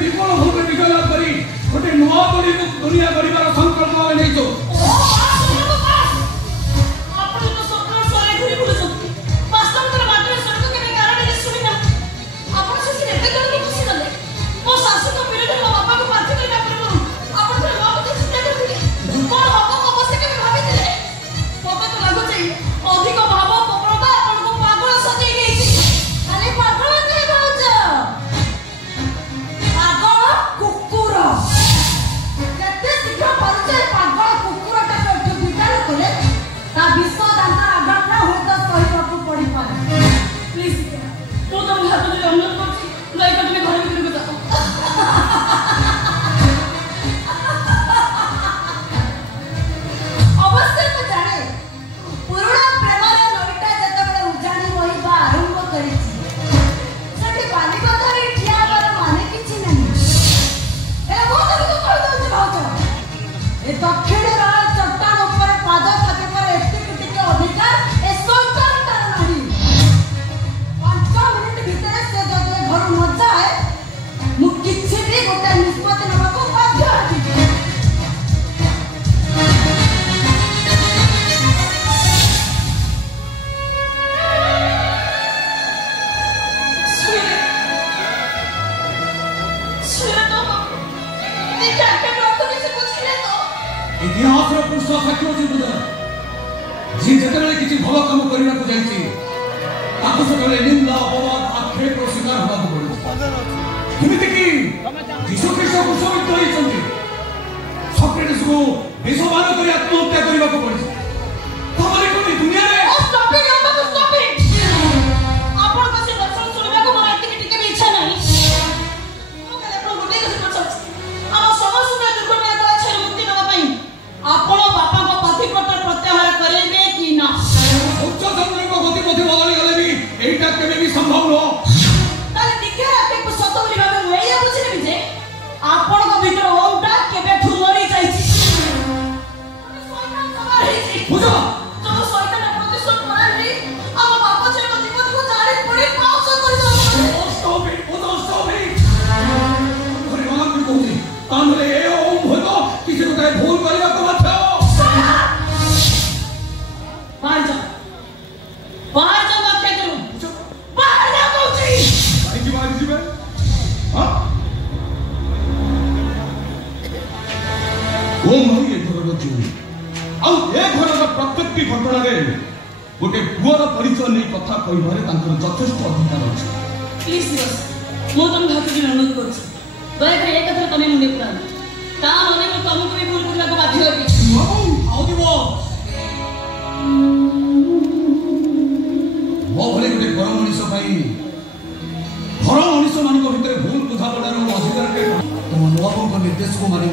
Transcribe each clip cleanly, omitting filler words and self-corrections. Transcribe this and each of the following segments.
विफल भोग विजय लाभ करी गोटे नुआ दुनिया गढ़ार संकल्प आम नहीं इतिहास पुरुष साक्षी अच्छी बुध जी जिते किसी भल कम करने को जाए निंदा अपवाद आक्षेप शिकार होगा पड़े जीशु ख्रीष्ट क्रूसबिद्ध होती सॉक्रेटिस को विषवान कर आत्महत्या करने को पड़े दुनिया संभव नो ताले दिखे आपे को सतो बोली भाबे होइया बुझिने बिजे आपण को भीतर ओमटा केबे ठुमरी जाईछि शैतान सवार हेछि बुझो जो शैतान प्रतिशोध कराली हम बापा छे को जीवन को जाने पड़े पास कर दो स्टॉप इट भगवान भी कहते तानले ए ओम होतो किसी को कहे भूल करबा को मत बाहर जा मत करू प्रत्येक घटना गोटे पुअर परिचय नहीं कथा कहबारे यथेष्ट अधिकार अच्छे प्लीज मो तुम भाभी अनुरोध कर दया कर एक कथा तमे मुंडे पुरा ता माने को तुमको भी भूल करला को बाध्य होबी आओ दिबो मो भले गोटे घर मनीष घर मनीष मान भीतर भूल बुझापड़ार अधिकार के तुम नुआबों निर्देश को मानी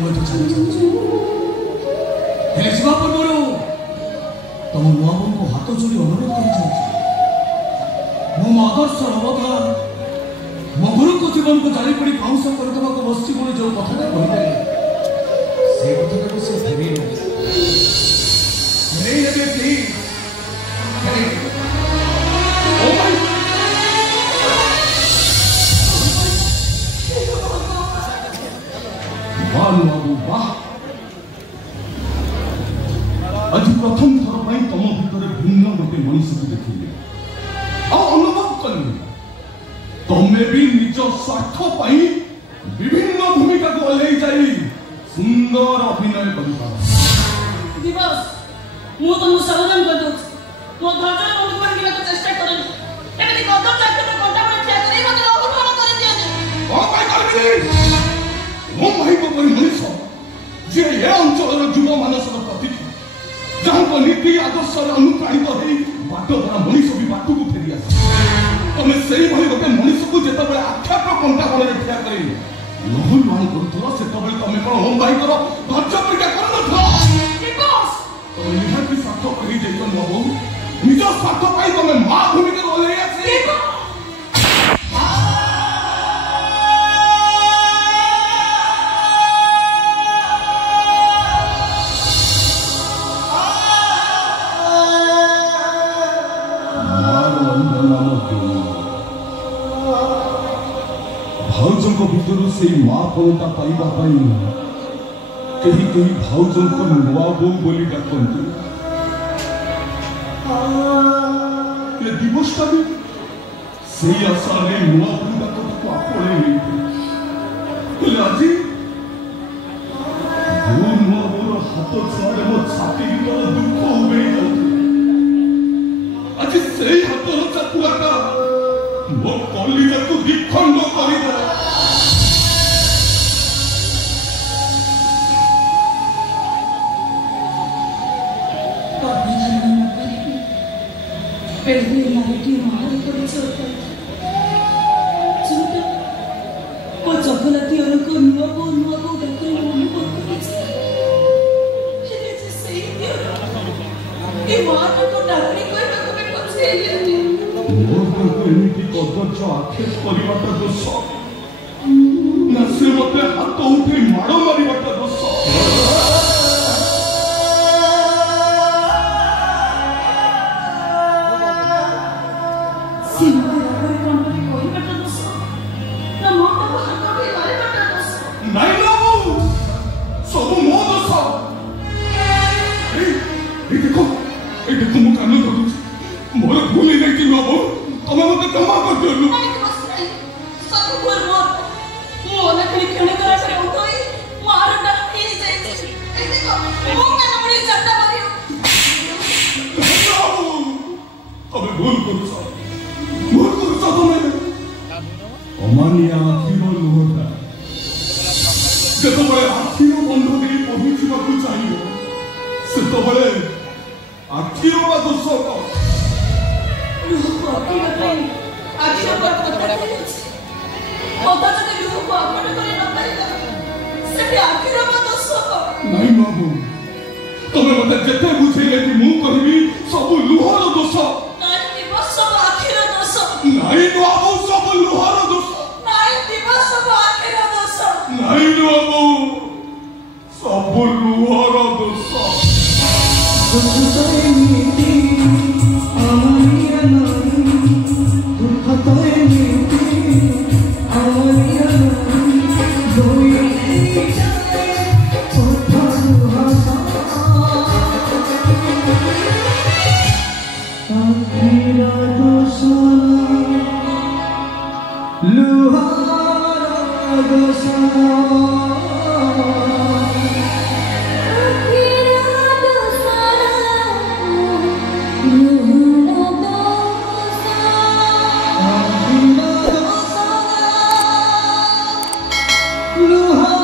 हेल्ला पूर्व तुम नुआबों को हाथ जोड़ी अनुरोध कर मो आदर्श अवधान मो गुरु को जीवन को जारी पड़ी पाउंस करदेवा को बसी बोली जो कथा कहते से कथा को से फेरी नहीं लगे प्लीज ओ भाई बालू वाह आज प्रथम थर पर तुम भितर भिन्न गोटे मनीष को देखिले अनुभव कले तुम्हें भी निज स्वार्थ पर विभिन्न भूमिका को ओल्लई जाई सुंदर अभिनय कर दिवस मु तुम सावधान कर दो मो धैर्य बंद करने को चेष्टा करन एमति कदर चाके तो घंटा पर ठिया करे मते अवधान कर दिया ओ भाई करबी मो भाई को कोई मनीष जे ए अंचल युव मानसर प्रतीक जहाँ नीति आदर्श अनुप्राणित हो बाट भरा मनीष भी बाट को फेरी आस तुम्हें से गोटे मनीष को जिते आख्यात कंटा बल ठिया कर लहु लहु करुल से तुम कौन ओम भाई धैर्य परीक्षा कर निहाती स्वार्थ कर बाबू निज स्वार्थ पाई तुम माँ भूमिका ओल्लई आस भाउजों को भीतर से माँ पणता पाइबा कहीं कहीं भाउजों को नुआ बो बोली डाकती ये दिवसटा भी से आशा ने नुआ बो डाकती आपणे आज नुआ बोर हाथ छुआरे मो छाती भीतर दुख उबे आज से हाथ चापुआटा मो कलिजा को दिखंड कर जगन्नाथी को नुआ को दोष ना से मत हाथ उठे माड़ मारिबाटा दोष देखो मु कान करूँ मोर भूल नहीं कि बाबू तुम मत क्षमा कर दियो सब भूल मोर खाली खेल करा से उठोई मार डाली जाए देखो मु कान बड़ी चट्टा मारियो अब भूल करू तुम्हें अमानिया आखिरो लुहटा जब बड़े आखिरो बंध देई पहुंचबाकू चाहिए से तो बड़े आखिर वाला दोष लुह आखिर पर कथा जब लुह को अपने करे न पाइला से आखिर वाला दोष नहीं बाबू तुम्हें मते जते बुझेले कि मु कहबी सब लुहर दोष नहीं दिवस सब आखिर दोष नहीं बाबू सब लुहर दोष नहीं दिवस सब आखिर दोष नहीं बाबू सब लुहर दोष Luha